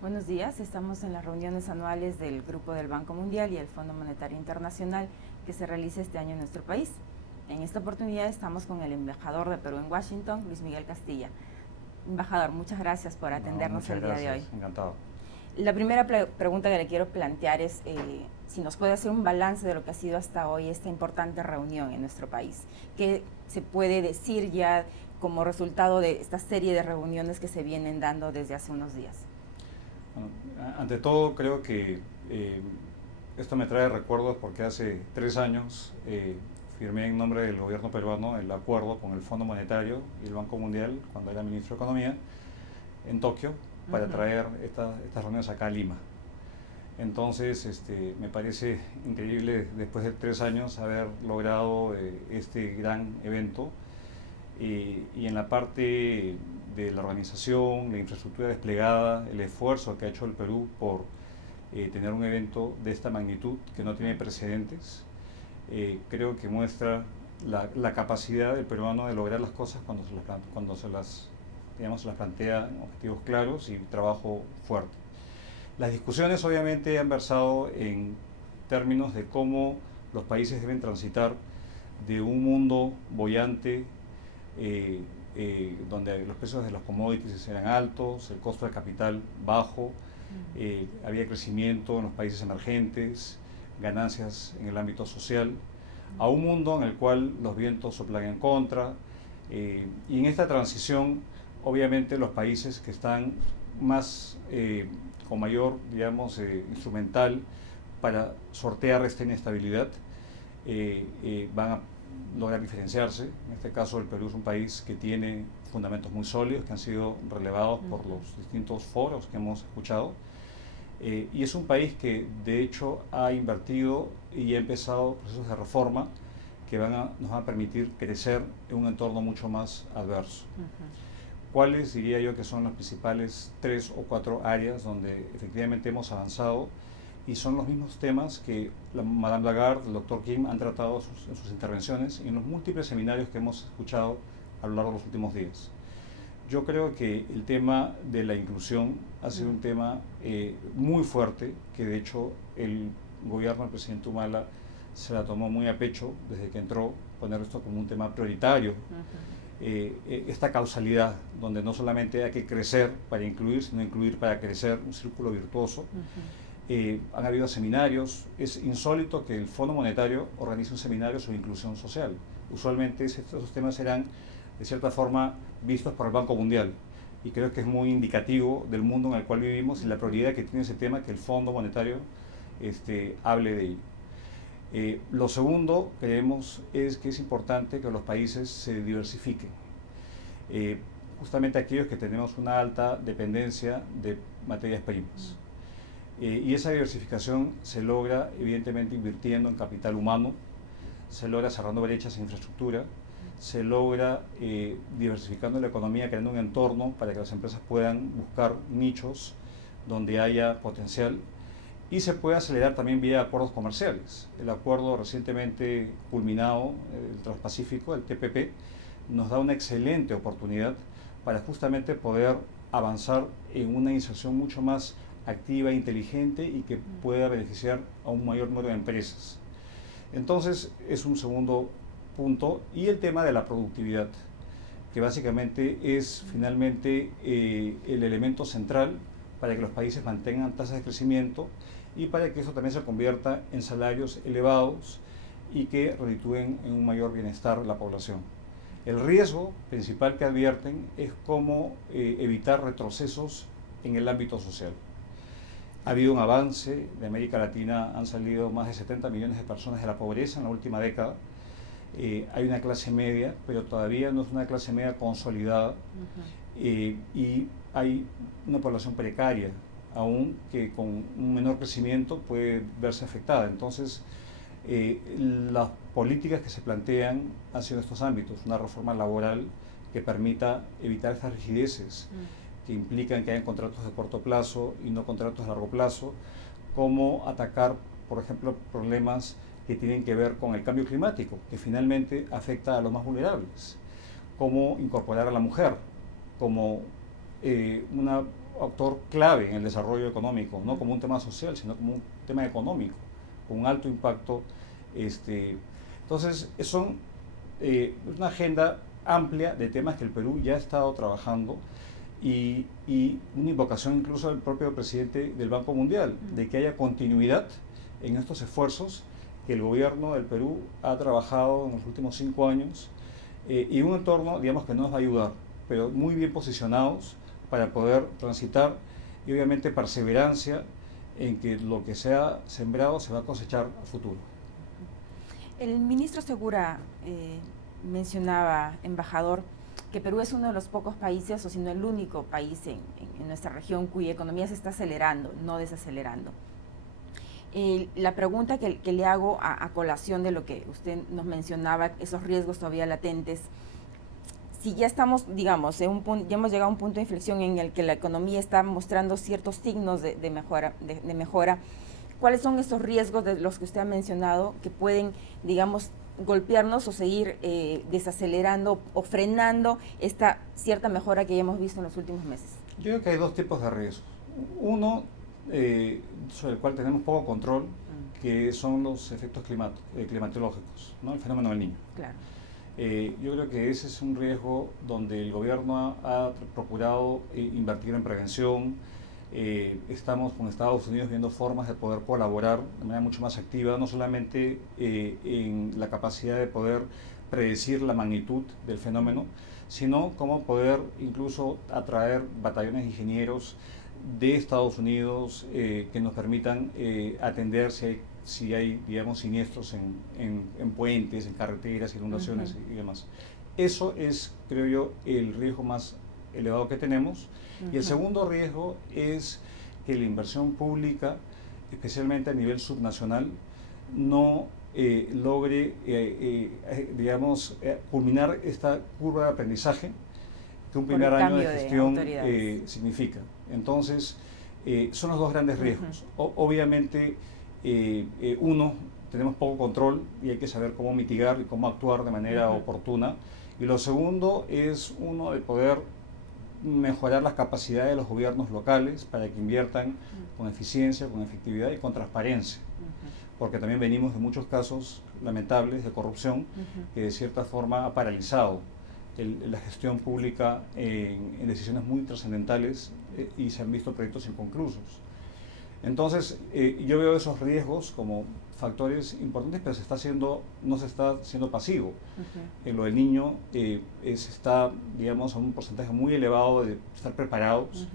Buenos días, estamos en las reuniones anuales del Grupo del Banco Mundial y el Fondo Monetario Internacional que se realiza este año en nuestro país. En esta oportunidad estamos con el embajador de Perú en Washington, Luis Miguel Castilla. Embajador, muchas gracias por No, atendernos muchas el día de hoy. gracias, encantado. La primera pregunta que le quiero plantear es si nos puede hacer un balance de lo que ha sido hasta hoy esta importante reunión en nuestro país. ¿Qué se puede decir ya como resultado de esta serie de reuniones que se vienen dando desde hace unos días? Bueno, ante todo, creo que esto me trae recuerdos porque hace 3 años firmé en nombre del gobierno peruano el acuerdo con el Fondo Monetario y el Banco Mundial, cuando era ministro de Economía, en Tokio, para traer estas reuniones acá a Lima. Entonces, me parece increíble después de 3 años haber logrado este gran evento. Y en la parte de la organización, la infraestructura desplegada, el esfuerzo que ha hecho el Perú por tener un evento de esta magnitud que no tiene precedentes, creo que muestra la capacidad del peruano de lograr las cosas cuando digamos, se las plantea en objetivos claros y trabajo fuerte. Las discusiones obviamente han versado en términos de cómo los países deben transitar de un mundo boyante donde los precios de los commodities eran altos, el costo del capital bajo, había crecimiento en los países emergentes, ganancias en el ámbito social, a un mundo en el cual los vientos soplan en contra, y en esta transición obviamente los países que están más con mayor, digamos, instrumental para sortear esta inestabilidad van a lograr diferenciarse. En este caso el Perú es un país que tiene fundamentos muy sólidos que han sido relevados por los distintos foros que hemos escuchado, y es un país que de hecho ha invertido y ha empezado procesos de reforma que nos van a permitir crecer en un entorno mucho más adverso. ¿Cuáles diría yo que son las principales 3 o 4 áreas donde efectivamente hemos avanzado? Y son los mismos temas que Madame Lagarde, el Dr. Kim han tratado en sus intervenciones y en los múltiples seminarios que hemos escuchado a lo largo de los últimos días. Yo creo que el tema de la inclusión ha sido un tema muy fuerte, que de hecho el gobierno del presidente Humala se la tomó muy a pecho desde que entró, poner esto como un tema prioritario. Esta causalidad, donde no solamente hay que crecer para incluir, sino incluir para crecer, un círculo virtuoso. Han habido seminarios. Es insólito que el Fondo Monetario organice un seminario sobre inclusión social. Usualmente estos temas serán, de cierta forma, vistos por el Banco Mundial. Y creo que es muy indicativo del mundo en el cual vivimos y la prioridad que tiene ese tema, que el Fondo Monetario hable de ello. Lo segundo, creemos, es que es importante que los países se diversifiquen. Justamente aquellos que tenemos una alta dependencia de materias primas. Y esa diversificación se logra evidentemente invirtiendo en capital humano, se logra cerrando brechas en infraestructura, se logra diversificando la economía, creando un entorno para que las empresas puedan buscar nichos donde haya potencial, y se puede acelerar también vía acuerdos comerciales. El acuerdo recientemente culminado, el Transpacífico, el TPP, nos da una excelente oportunidad para justamente poder avanzar en una inserción mucho más activa, inteligente y que pueda beneficiar a un mayor número de empresas. Entonces es un segundo punto. Y el tema de la productividad, que básicamente es finalmente el elemento central para que los países mantengan tasas de crecimiento y para que eso también se convierta en salarios elevados y que reditúen en un mayor bienestar de la población. El riesgo principal que advierten es cómo evitar retrocesos en el ámbito social. Ha habido un avance, de América Latina han salido más de 70 millones de personas de la pobreza en la última década. Hay una clase media, pero todavía no es una clase media consolidada, y hay una población precaria, aún que con un menor crecimiento puede verse afectada. Entonces, las políticas que se plantean han sido estos ámbitos: una reforma laboral que permita evitar estas rigideces que implican que haya contratos de corto plazo y no contratos de largo plazo, cómo atacar, por ejemplo, problemas que tienen que ver con el cambio climático, que finalmente afecta a los más vulnerables, cómo incorporar a la mujer como una actor clave en el desarrollo económico, no como un tema social, sino como un tema económico, con un alto impacto. Entonces, son una agenda amplia de temas que el Perú ya ha estado trabajando y una invocación incluso del propio presidente del Banco Mundial, de que haya continuidad en estos esfuerzos que el gobierno del Perú ha trabajado en los últimos 5 años y un entorno, digamos, que nos va a ayudar, pero muy bien posicionados para poder transitar y obviamente perseverancia en que lo que se ha sembrado se va a cosechar a futuro. El ministro Segura mencionaba, embajador, que Perú es uno de los pocos países, o si no el único país en nuestra región cuya economía se está acelerando, no desacelerando. La pregunta que le hago a colación de lo que usted nos mencionaba, esos riesgos todavía latentes, si ya estamos, digamos, ya hemos llegado a un punto de inflexión en el que la economía está mostrando ciertos signos de mejora, ¿cuáles son esos riesgos de los que usted ha mencionado que pueden, digamos, golpearnos o seguir desacelerando o frenando esta cierta mejora que ya hemos visto en los últimos meses? Yo creo que hay dos tipos de riesgos. Uno, sobre el cual tenemos poco control, que son los efectos climatológicos, ¿no? El fenómeno del Niño. Claro. Yo creo que ese es un riesgo donde el gobierno ha procurado invertir en prevención. Estamos con Estados Unidos viendo formas de poder colaborar de manera mucho más activa, no solamente en la capacidad de poder predecir la magnitud del fenómeno, sino cómo poder incluso atraer batallones de ingenieros de Estados Unidos que nos permitan atender si hay, digamos, siniestros en puentes, en carreteras, inundaciones y demás. Eso es, creo yo, el riesgo más elevado que tenemos. Y el segundo riesgo es que la inversión pública, especialmente a nivel subnacional, no logre, digamos, culminar esta curva de aprendizaje que un primer año de gestión significa. Entonces, son los dos grandes riesgos. Obviamente, uno, tenemos poco control y hay que saber cómo mitigar y cómo actuar de manera oportuna. Y lo segundo es uno de poder mejorar las capacidades de los gobiernos locales para que inviertan con eficiencia, con efectividad y con transparencia. Porque también venimos de muchos casos lamentables de corrupción que de cierta forma ha paralizado la gestión pública en decisiones muy trascendentales y se han visto proyectos inconclusos. Entonces, yo veo esos riesgos como factores importantes, pero no se está siendo pasivo. Lo del Niño está, digamos, a un porcentaje muy elevado de estar preparados.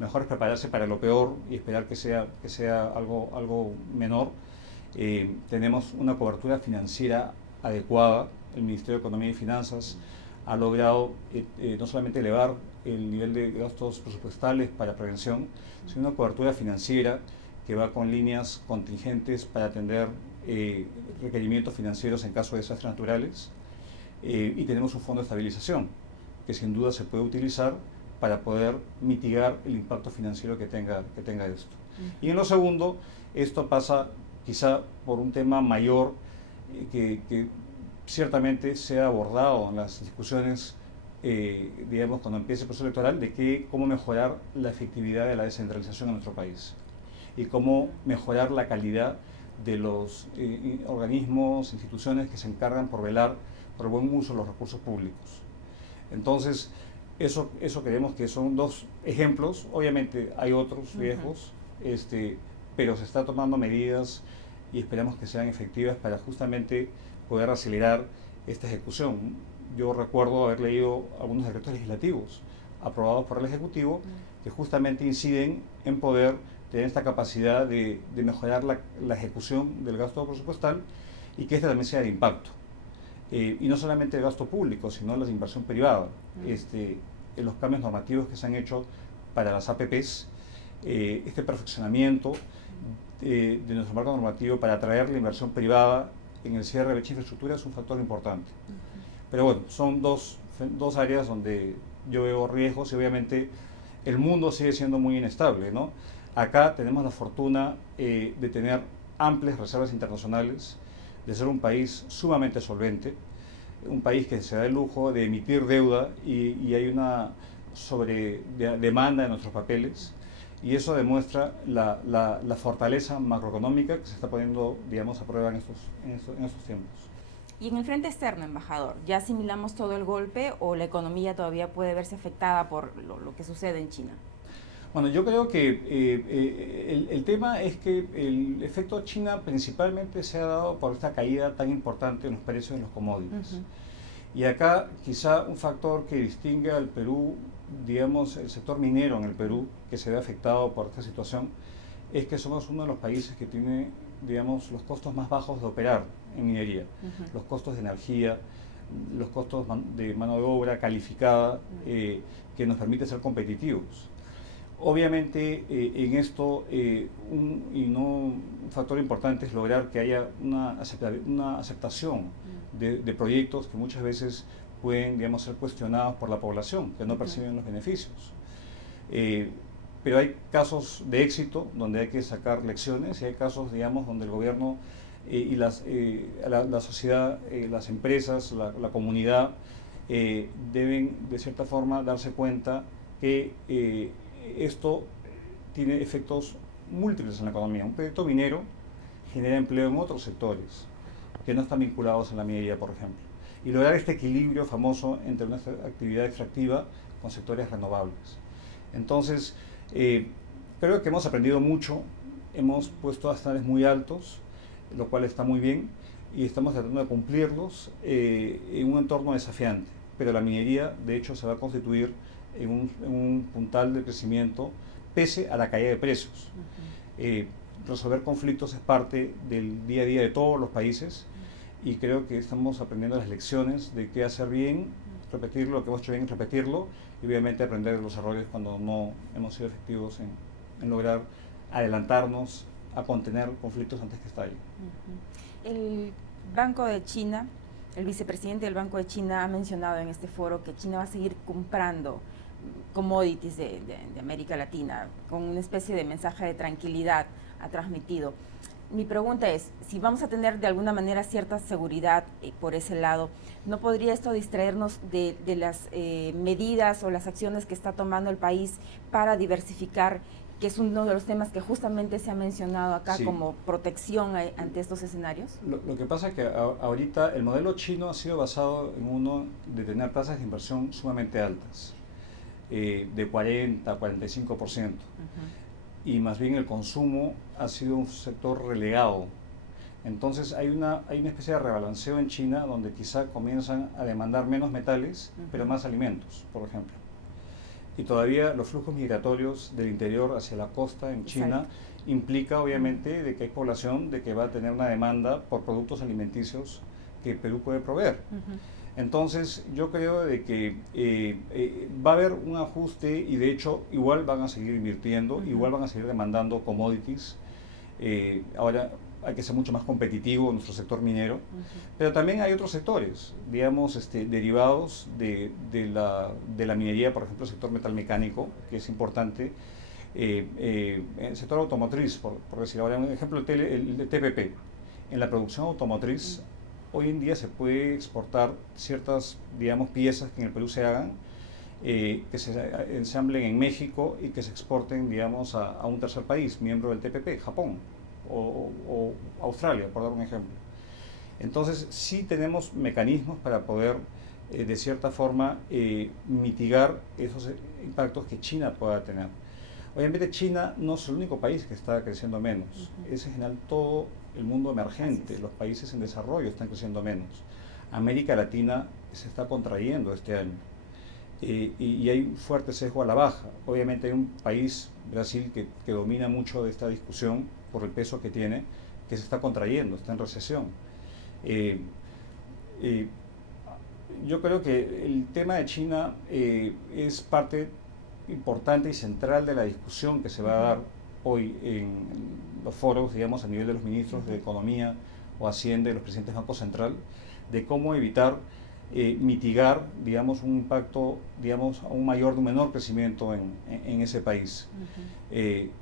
Mejor es prepararse para lo peor y esperar que sea algo menor. Tenemos una cobertura financiera adecuada. El Ministerio de Economía y Finanzas ha logrado no solamente elevar el nivel de gastos presupuestales para prevención, sino una cobertura financiera que va con líneas contingentes para atender requerimientos financieros en caso de desastres naturales. Y tenemos un fondo de estabilización que sin duda se puede utilizar para poder mitigar el impacto financiero que tenga esto. Y en lo segundo, esto pasa quizá por un tema mayor que ciertamente sea abordado en las discusiones, digamos, cuando empiece el proceso electoral, de cómo mejorar la efectividad de la descentralización en nuestro país y cómo mejorar la calidad de los organismos, instituciones que se encargan por velar por el buen uso de los recursos públicos. Entonces, eso creemos que son dos ejemplos. Obviamente hay otros riesgos, pero se está tomando medidas y esperamos que sean efectivas para justamente poder acelerar esta ejecución. Yo recuerdo haber leído algunos decretos legislativos aprobados por el Ejecutivo que justamente inciden en poder tener esta capacidad de mejorar la ejecución del gasto presupuestal y que también sea de impacto. Y no solamente el gasto público, sino la inversión privada. En los cambios normativos que se han hecho para las APPs, este perfeccionamiento de nuestro marco normativo para atraer la inversión privada en el cierre de brecha de infraestructura es un factor importante. Pero bueno, son dos áreas donde yo veo riesgos y obviamente el mundo sigue siendo muy inestable, ¿no? Acá tenemos la fortuna de tener amplias reservas internacionales, de ser un país sumamente solvente, un país que se da el lujo de emitir deuda y hay una sobre demanda de nuestros papeles, y eso demuestra la fortaleza macroeconómica que se está poniendo, digamos, a prueba en estos tiempos. Y en el frente externo, embajador, ¿ya asimilamos todo el golpe o la economía todavía puede verse afectada por lo que sucede en China? Bueno, yo creo que el tema es que el efecto China principalmente se ha dado por esta caída tan importante en los precios de los commodities. Y acá quizá un factor que distingue al Perú, digamos, el sector minero en el Perú, que se ve afectado por esta situación, es que somos uno de los países que tiene, digamos, los costos más bajos de operar en minería. Los costos de energía, los costos de mano de obra calificada, que nos permite ser competitivos. Obviamente en esto un factor importante es lograr que haya una aceptación de proyectos que muchas veces pueden, digamos, ser cuestionados por la población, que no perciben los beneficios. Pero hay casos de éxito donde hay que sacar lecciones y hay casos, digamos, donde el gobierno y la sociedad, las empresas, la comunidad deben de cierta forma darse cuenta que esto tiene efectos múltiples en la economía. Un proyecto minero genera empleo en otros sectores que no están vinculados a la minería, por ejemplo. Y lograr este equilibrio famoso entre una actividad extractiva con sectores renovables. Entonces, creo que hemos aprendido mucho, hemos puesto estándares muy altos, lo cual está muy bien, y estamos tratando de cumplirlos en un entorno desafiante. Pero la minería, de hecho, se va a constituir en un puntal de crecimiento pese a la caída de precios. Resolver conflictos es parte del día a día de todos los países y creo que estamos aprendiendo las lecciones de qué hacer bien, repetirlo, lo que hemos hecho bien, repetirlo y obviamente aprender de los errores cuando no hemos sido efectivos en lograr adelantarnos a contener conflictos antes que estallen. El Banco de China, el vicepresidente del Banco de China ha mencionado en este foro que China va a seguir comprando commodities de América Latina, con una especie de mensaje de tranquilidad ha transmitido. Mi pregunta es, si vamos a tener de alguna manera cierta seguridad por ese lado, ¿no podría esto distraernos de las medidas o las acciones que está tomando el país para diversificar, que es uno de los temas que justamente se ha mencionado acá como protección ante estos escenarios? Lo que pasa es que ahorita el modelo chino ha sido basado en uno de tener tasas de inversión sumamente altas, de 40 a 45%. Y más bien el consumo ha sido un sector relegado. Entonces hay una especie de rebalanceo en China donde quizá comienzan a demandar menos metales, pero más alimentos, por ejemplo. Y todavía los flujos migratorios del interior hacia la costa en China implica obviamente de que hay población de que va a tener una demanda por productos alimenticios que Perú puede proveer. Entonces yo creo de que va a haber un ajuste y de hecho igual van a seguir invirtiendo, igual van a seguir demandando commodities. Ahora hay que ser mucho más competitivo en nuestro sector minero, pero también hay otros sectores, digamos, derivados de la minería, por ejemplo el sector metalmecánico, que es importante, el sector automotriz, por decir ahora un ejemplo, el TPP. En la producción automotriz hoy en día se puede exportar ciertas, digamos, piezas que en el Perú se hagan, que se ensamblen en México y que se exporten, digamos, a un tercer país, miembro del TPP, Japón o Australia, por dar un ejemplo. Entonces, sí tenemos mecanismos para poder, de cierta forma, mitigar esos impactos que China pueda tener. Obviamente China no es el único país que está creciendo menos, es en general todo el mundo emergente, los países en desarrollo están creciendo menos. América Latina se está contrayendo este año y hay un fuerte sesgo a la baja. Obviamente hay un país, Brasil, que domina mucho de esta discusión por el peso que tiene, que se está contrayendo, está en recesión. Yo creo que el tema de China es parte importante y central de la discusión que se va a dar hoy en los foros, digamos, a nivel de los ministros de Economía o Hacienda y los presidentes del Banco Central, de cómo evitar mitigar, digamos, un impacto, digamos, aún mayor de un menor crecimiento en ese país.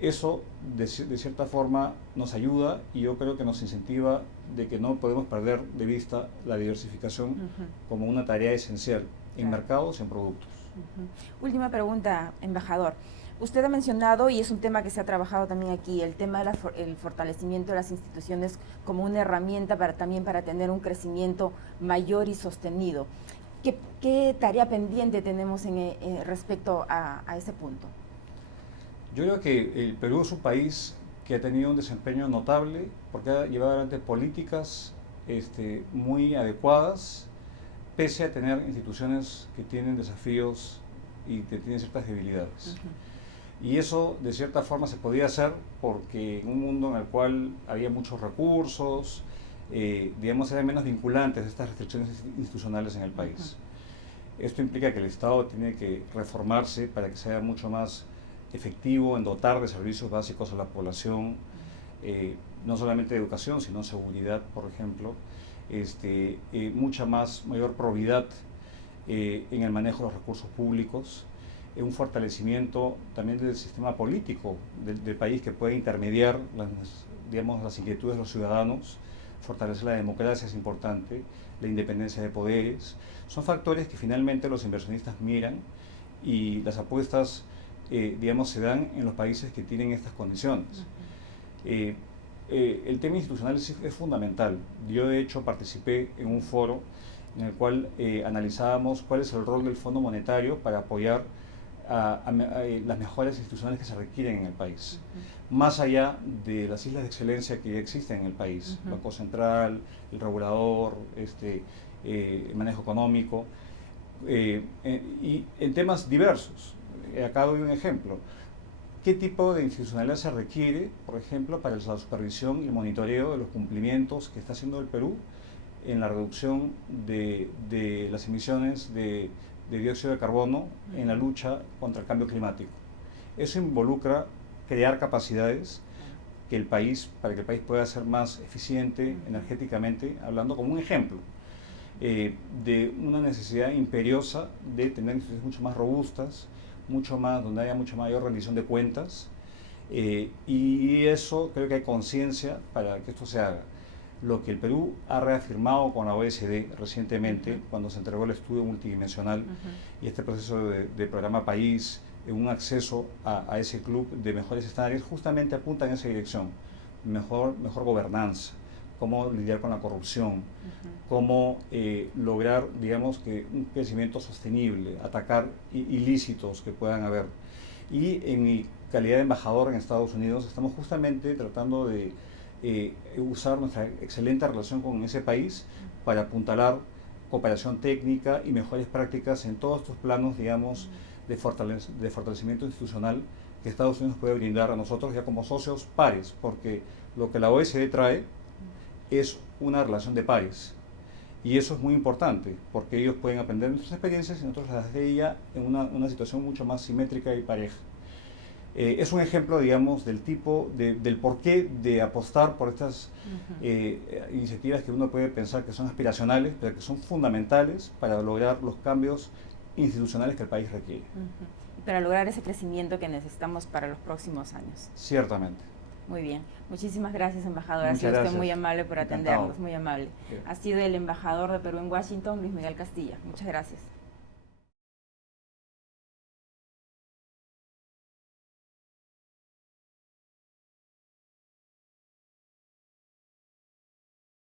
Eso, de cierta forma, nos ayuda y yo creo que nos incentiva de que no podemos perder de vista la diversificación como una tarea esencial en mercados y en productos. Última pregunta, embajador. Usted ha mencionado, y es un tema que se ha trabajado también aquí, el tema del fortalecimiento de las instituciones como una herramienta también para tener un crecimiento mayor y sostenido. ¿Qué tarea pendiente tenemos respecto a ese punto? Yo creo que el Perú es un país que ha tenido un desempeño notable porque ha llevado adelante políticas muy adecuadas, pese a tener instituciones que tienen desafíos y que tienen ciertas debilidades. Y eso, de cierta forma, se podía hacer porque en un mundo en el cual había muchos recursos, digamos, eran menos vinculantes estas restricciones institucionales en el país. Esto implica que el Estado tiene que reformarse para que sea mucho más efectivo en dotar de servicios básicos a la población, no solamente de educación, sino seguridad, por ejemplo, mucha mayor probidad en el manejo de los recursos públicos, un fortalecimiento también del sistema político del país que puede intermediar las inquietudes de los ciudadanos, fortalecer la democracia es importante, la independencia de poderes. Son factores que finalmente los inversionistas miran y las apuestas se dan en los países que tienen estas condiciones. El tema institucional es fundamental. Yo, de hecho, participé en un foro en el cual analizábamos cuál es el rol del Fondo Monetario para apoyar a las mejoras institucionales que se requieren en el país, más allá de las islas de excelencia que ya existen en el país, el Banco Central, el regulador, el manejo económico, y en temas diversos. Acá doy un ejemplo. ¿Qué tipo de institucionalidad se requiere, por ejemplo, para la supervisión y monitoreo de los cumplimientos que está haciendo el Perú en la reducción de las emisiones de dióxido de carbono en la lucha contra el cambio climático? Eso involucra crear capacidades para que el país pueda ser más eficiente energéticamente, hablando como un ejemplo de una necesidad imperiosa de tener instituciones mucho más robustas, donde haya mucha mayor rendición de cuentas, y eso creo que hay conciencia para que esto se haga. Lo que el Perú ha reafirmado con la OECD recientemente, cuando se entregó el estudio multidimensional y este proceso de programa país, un acceso a ese club de mejores estándares, justamente apunta en esa dirección. Mejor gobernanza, cómo lidiar con la corrupción, cómo lograr, que un crecimiento sostenible, atacar ilícitos que puedan haber. Y en mi calidad de embajador en Estados Unidos estamos justamente tratando de usar nuestra excelente relación con ese país para apuntalar cooperación técnica y mejores prácticas en todos estos planos, de fortalecimiento institucional que Estados Unidos puede brindar a nosotros ya como socios pares, porque lo que la OECD trae es una relación de pares. Y eso es muy importante, porque ellos pueden aprender nuestras experiencias y nosotros las de ella en una situación mucho más simétrica y pareja. Es un ejemplo, del tipo, del porqué de apostar por estas iniciativas que uno puede pensar que son aspiracionales, pero que son fundamentales para lograr los cambios institucionales que el país requiere. Para lograr ese crecimiento que necesitamos para los próximos años. Ciertamente. Muy bien. Muchísimas gracias, embajador. Muchas ha sido gracias. Usted muy amable por Encantado. atendernos, muy amable. Ha sido el embajador de Perú en Washington, Luis Miguel Castilla. Muchas gracias.